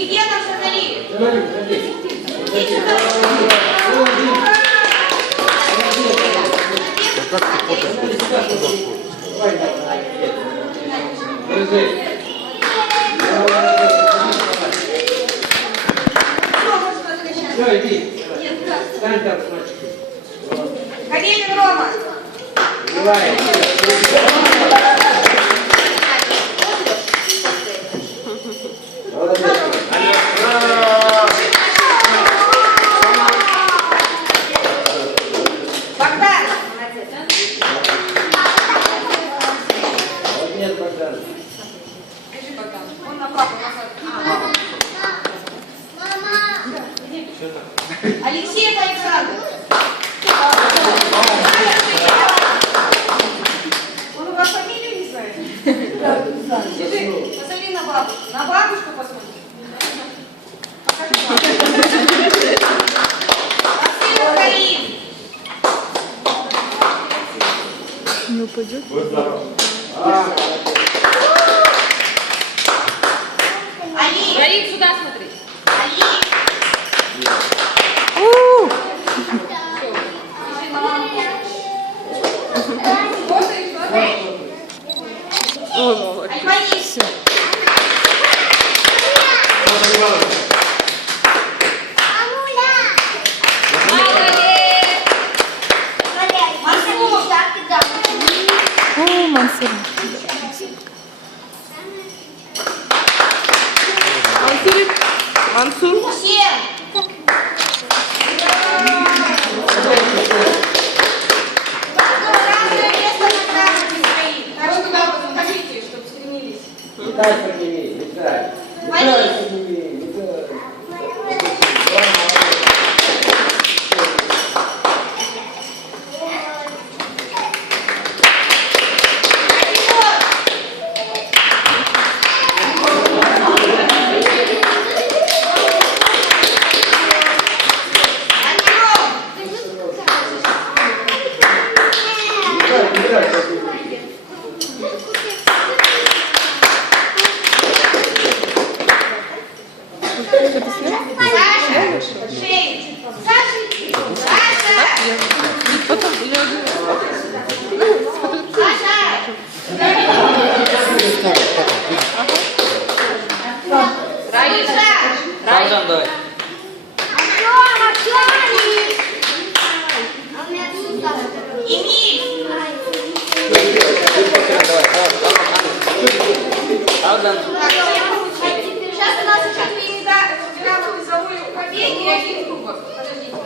Тигенов Шахари. Все, иди. Стань там, мальчики. Калинин Рома. Давай. Богдан. Нет, Богдан. Скажи, Богдан. Он на папу назад. Алексей Александр. Он у вас фамилию не знает? Скажи, посмотри на бабушку. На бабушку посмотри. Покажи бабушку. Максим Карим. Не упадет? Али. Галин, сюда смотри. Али. Ой, молодец. Альфанис. О, Мансур. Мансур. Всем. Покажите, чтобы стремились. Летай, подними, летай. Летай, подними, летай. Летай, подними. Саша, Шей, Саша, Потом я... Раиса, Рамзан, давай. Эмиль, Рамзан. сейчас у нас еще две граммы весовой побеги и один кубок. Подождите.